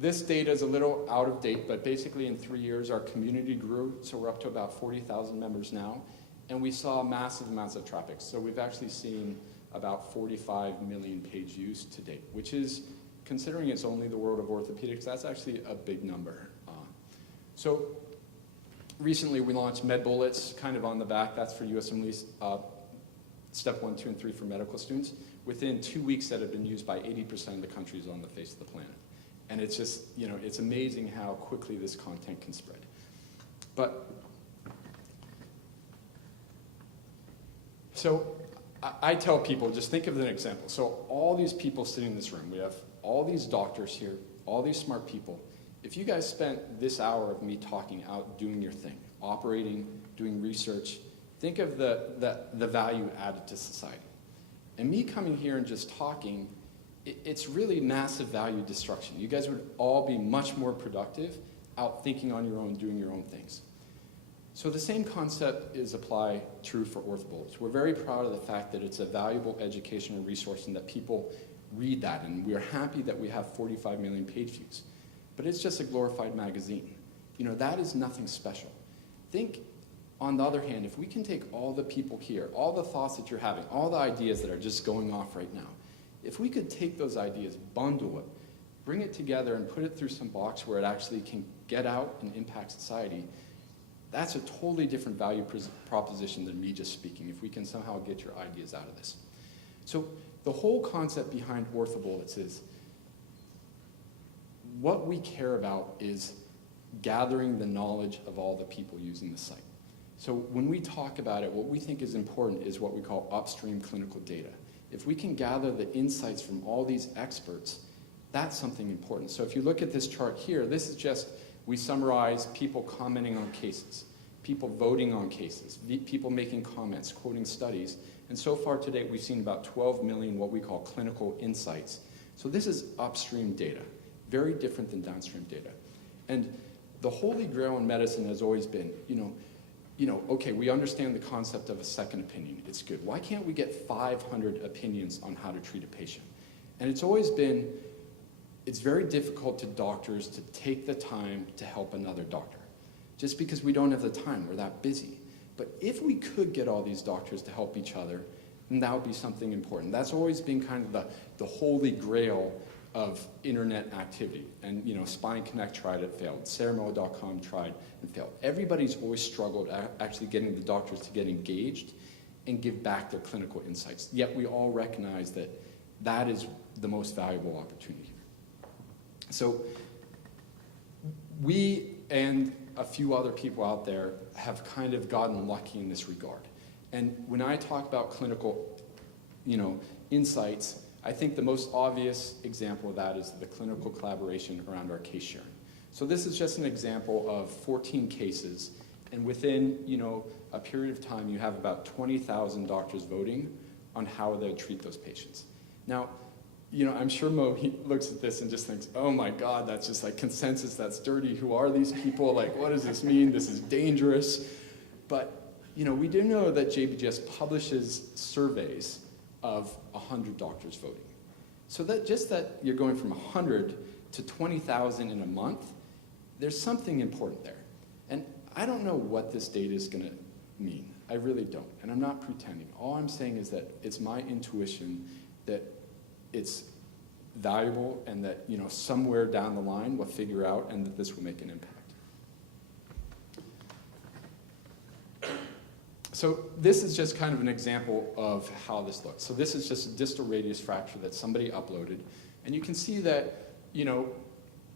This data is a little out of date, but basically in 3 years our community grew, so we're up to about 40,000 members now, and we saw massive amounts of traffic. So we've actually seen about 45 million page views to date, which is, considering it's only the world of orthopedics, that's actually a big number. So recently we launched MacOrtho, kind of on the back, that's for USMLE's step 1, 2, and 3 for medical students. Within 2 weeks that have been used by 80% of the countries on the face of the planet. And it's just, it's amazing how quickly this content can spread. But, so I tell people, just think of an example. So all these people sitting in this room, we have all these doctors here, all these smart people. If you guys spent this hour of me talking out, doing your thing, operating, doing research, think of the value added to society. And me coming here and just talking, it's really massive value destruction. You guys would all be much more productive out thinking on your own, doing your own things. So the same concept is true for Orthobullets. We're very proud of the fact that it's a valuable educational resource and that people read that, and we're happy that we have 45 million page views. But it's just a glorified magazine. That is nothing special. Think, on the other hand, if we can take all the people here, all the thoughts that you're having, all the ideas that are just going off right now, if we could take those ideas, bundle it, bring it together and put it through some box where it actually can get out and impact society, that's a totally different value proposition than me just speaking, if we can somehow get your ideas out of this. So the whole concept behind Orthobullets is, what we care about is gathering the knowledge of all the people using the site. So when we talk about it, what we think is important is what we call upstream clinical data. If we can gather the insights from all these experts, that's something important. So if you look at this chart here, this is just, we summarize people commenting on cases, people voting on cases, people making comments, quoting studies. And so far to date, we've seen about 12 million what we call clinical insights. So this is upstream data, very different than downstream data. And the holy grail in medicine has always been, okay, we understand the concept of a second opinion. It's good. Why can't we get 500 opinions on how to treat a patient? And it's always been, it's very difficult to doctors to take the time to help another doctor, just because we don't have the time. We're that busy. But if we could get all these doctors to help each other, then that would be something important. That's always been kind of the holy grail of internet activity. And Spine Connect tried it, failed. Ceremony.com tried and failed. Everybody's always struggled actually getting the doctors to get engaged and give back their clinical insights. Yet we all recognize that that is the most valuable opportunity here. So we and a few other people out there have kind of gotten lucky in this regard. And when I talk about clinical, insights, I think the most obvious example of that is the clinical collaboration around our case sharing. So this is just an example of 14 cases, and within a period of time, you have about 20,000 doctors voting on how they treat those patients. Now, I'm sure Mo, he looks at this and just thinks, oh my God, that's just like consensus, that's dirty. Who are these people? Like, what does this mean? This is dangerous. But, we do know that JBGS publishes surveys of 100 doctors voting. So that you're going from 100 to 20,000 in a month, there's something important there. And I don't know what this data is going to mean. I really don't. And I'm not pretending. All I'm saying is that it's my intuition that it's valuable and that somewhere down the line we'll figure out and that this will make an impact. So this is just kind of an example of how this looks. So this is just a distal radius fracture that somebody uploaded. And you can see that,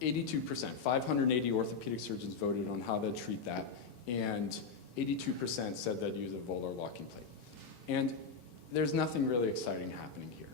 82%, 580 orthopedic surgeons voted on how to treat that, and 82% said they'd use a volar locking plate. And there's nothing really exciting happening here.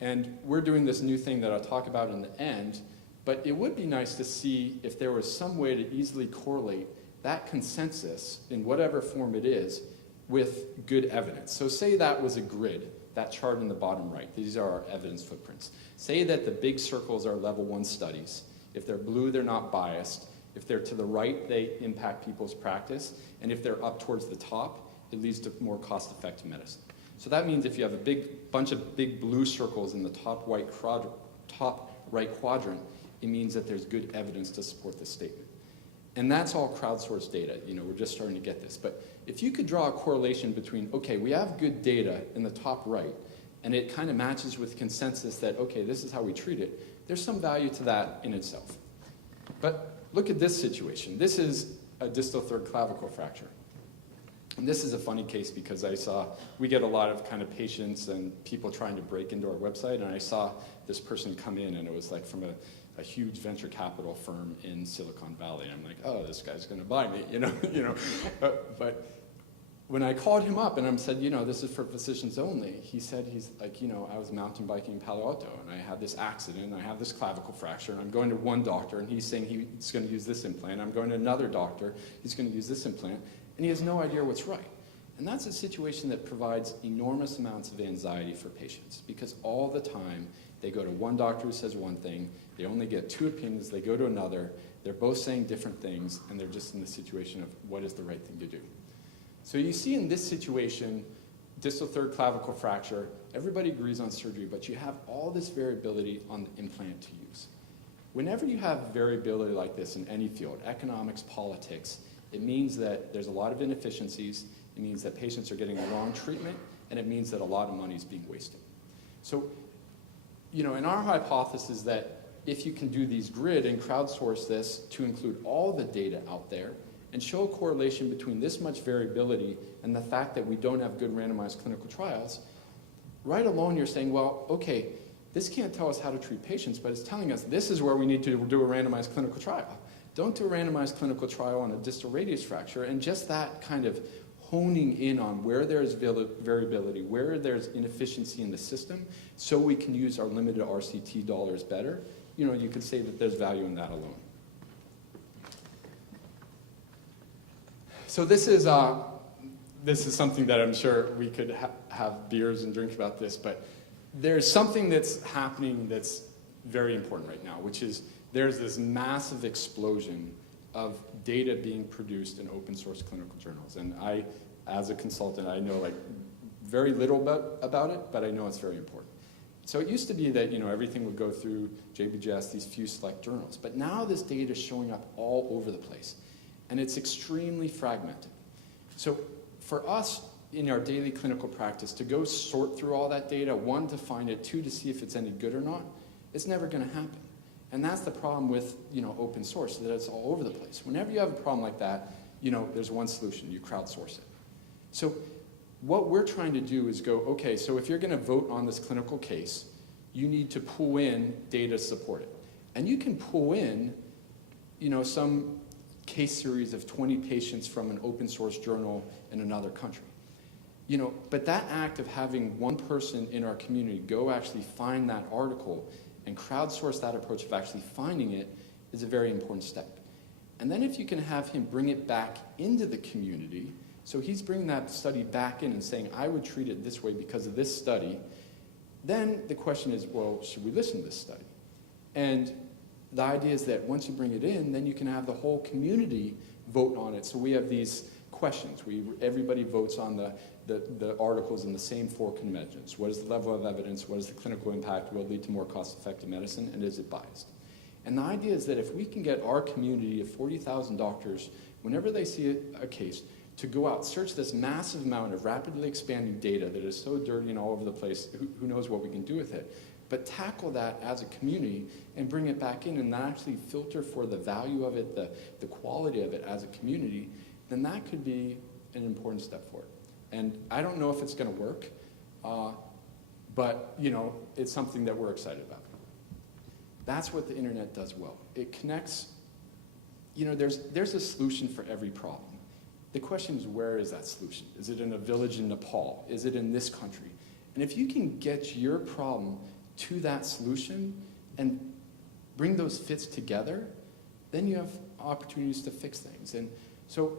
And we're doing this new thing that I'll talk about in the end, but it would be nice to see if there was some way to easily correlate that consensus, in whatever form it is, with good evidence. So say that was a grid, that chart in the bottom right. These are our evidence footprints. Say that the big circles are level 1 studies. If they're blue, they're not biased. If they're to the right, they impact people's practice. And if they're up towards the top, it leads to more cost-effective medicine. So that means if you have a bunch of big blue circles in the top right quadrant, it means that there's good evidence to support this statement. And that's all crowdsourced data. We're just starting to get this. But if you could draw a correlation between, okay, we have good data in the top right, and it kind of matches with consensus that, okay, this is how we treat it, there's some value to that in itself. But look at this situation. This is a distal third clavicle fracture. And this is a funny case because we get a lot of kind of patients and people trying to break into our website, and I saw this person come in, and it was like from a huge venture capital firm in Silicon Valley. I'm like, oh, this guy's going to buy me, But when I called him up and I said, this is for physicians only, he said he's like, I was mountain biking in Palo Alto, and I had this accident, and I have this clavicle fracture, and I'm going to one doctor, and he's saying he's going to use this implant. I'm going to another doctor, he's going to use this implant, and he has no idea what's right. And that's a situation that provides enormous amounts of anxiety for patients, because all the time they go to one doctor who says one thing, they only get two opinions, they go to another, they're both saying different things, and they're just in the situation of what is the right thing to do. So you see in this situation, distal third clavicle fracture, everybody agrees on surgery, but you have all this variability on the implant to use. Whenever you have variability like this in any field, economics, politics, it means that there's a lot of inefficiencies, it means that patients are getting the wrong treatment, and it means that a lot of money is being wasted. So, in our hypothesis that if you can do these grid and crowdsource this to include all the data out there and show a correlation between this much variability and the fact that we don't have good randomized clinical trials, right alone you're saying, well, okay, this can't tell us how to treat patients, but it's telling us this is where we need to do a randomized clinical trial. Don't do a randomized clinical trial on a distal radius fracture, and just that kind of honing in on where there's variability, where there's inefficiency in the system, so we can use our limited RCT dollars better, you could say that there's value in that alone. So this is something that I'm sure we could have beers and drink about this, but there's something that's happening that's very important right now, which is there's this massive explosion of data being produced in open source clinical journals. And I, as a consultant, I know very little about it, but I know it's very important. So it used to be that everything would go through JBJS, these few select journals. But now this data is showing up all over the place. And it's extremely fragmented. So for us in our daily clinical practice to go sort through all that data, one, to find it, two, to see if it's any good or not, it's never going to happen. And that's the problem with open source, that it's all over the place. Whenever you have a problem like that, there's one solution, you crowdsource it. So what we're trying to do is go, okay, so if you're going to vote on this clinical case, you need to pull in data to support it. And you can pull in some case series of 20 patients from an open source journal in another country. But that act of having one person in our community go actually find that article and crowdsource that approach of actually finding it is a very important step. And then if you can have him bring it back into the community, so he's bringing that study back in and saying, I would treat it this way because of this study, then the question is, well, should we listen to this study? And the idea is that once you bring it in, then you can have the whole community vote on it. So we have these questions. Everybody votes on the articles in the same four conventions. What is the level of evidence? What is the clinical impact? Will it lead to more cost-effective medicine? And is it biased? And the idea is that if we can get our community of 40,000 doctors, whenever they see a case, to go out, search this massive amount of rapidly expanding data that is so dirty and all over the place, who knows what we can do with it, but tackle that as a community and bring it back in and actually filter for the value of it, the quality of it as a community, then that could be an important step forward. And I don't know if it's going to work, but it's something that we're excited about. That's what the internet does well. It connects, there's a solution for every problem. The question is, where is that solution? Is it in a village in Nepal? Is it in this country? And if you can get your problem to that solution and bring those fits together, then you have opportunities to fix things. And so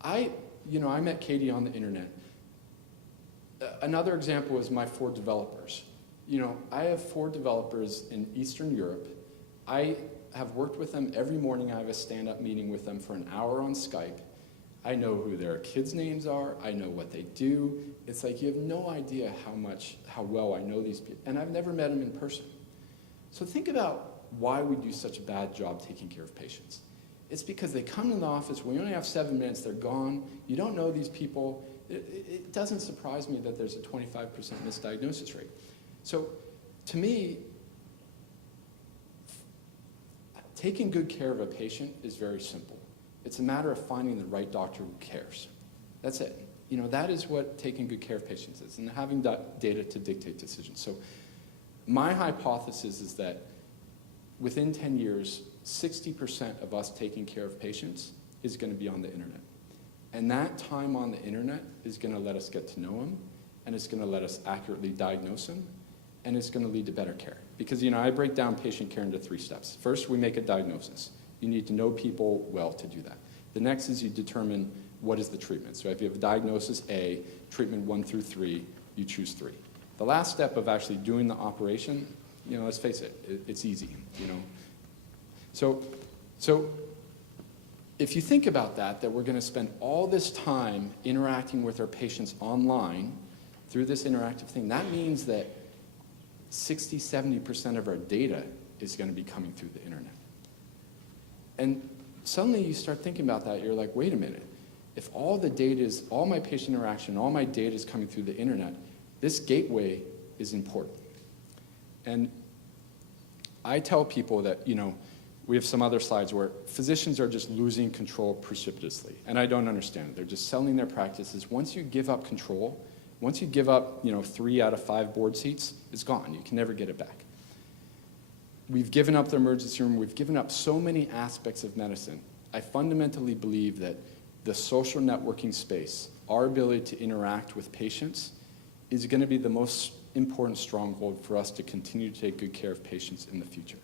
I met Katie on the internet. Another example is my 4 developers. I have 4 developers in Eastern Europe. I have worked with them every morning. I have a stand-up meeting with them for an hour on Skype. I know who their kids' names are. I know what they do. It's like you have no idea how well I know these people. And I've never met them in person. So think about why we do such a bad job taking care of patients. It's because they come in the office, we only have 7 minutes, they're gone, you don't know these people. It doesn't surprise me that there's a 25% misdiagnosis rate. So to me, taking good care of a patient is very simple. It's a matter of finding the right doctor who cares. That's it. You know, that is what taking good care of patients is, and having data to dictate decisions. So my hypothesis is that within 10 years, 60% of us taking care of patients is going to be on the internet. And that time on the internet is going to let us get to know them, and it's going to let us accurately diagnose them, and it's going to lead to better care. Because, you know, I break down patient care into 3 steps. First, we make a diagnosis. You need to know people well to do that. The next is you determine what is the treatment. So if you have a diagnosis A, treatment 1 through 3, you choose 3. The last step of actually doing the operation, you know, let's face it, it's easy, you know. So if you think about that we're going to spend all this time interacting with our patients online through this interactive thing, that means that 60, 70% of our data is going to be coming through the internet. And suddenly you start thinking about that, you're like, wait a minute. If all the data is, all my patient interaction, all my data is coming through the internet, this gateway is important. And I tell people that, you know, we have some other slides where physicians are just losing control precipitously. And I don't understand it. They're just selling their practices. Once you give up control, once you give up, you know, 3 out of 5 board seats, it's gone. You can never get it back. We've given up the emergency room. We've given up so many aspects of medicine. I fundamentally believe that the social networking space, our ability to interact with patients, is going to be the most important stronghold for us to continue to take good care of patients in the future.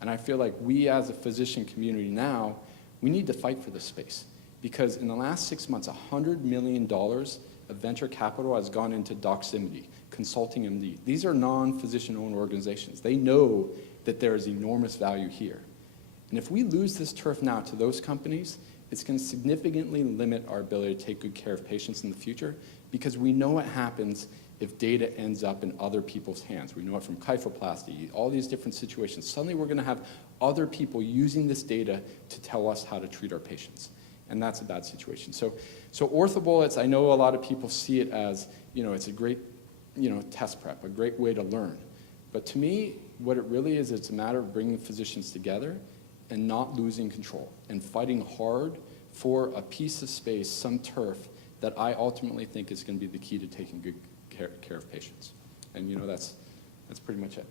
And I feel like we as a physician community now, we need to fight for this space. Because in the last 6 months, $100 million of venture capital has gone into Doximity, Consulting MD. These are non-physician-owned organizations. They know that there is enormous value here. And if we lose this turf now to those companies, it's going to significantly limit our ability to take good care of patients in the future, because we know what happens if data ends up in other people's hands. We know it from kyphoplasty, all these different situations. Suddenly we're going to have other people using this data to tell us how to treat our patients. And that's a bad situation. So Orthobullets, I know a lot of people see it as, you know, it's a great, you know, test prep, a great way to learn. But to me, what it really is, it's a matter of bringing physicians together and not losing control and fighting hard for a piece of space, some turf, that I ultimately think is going to be the key to taking good care of patients. And, you know, that's pretty much it.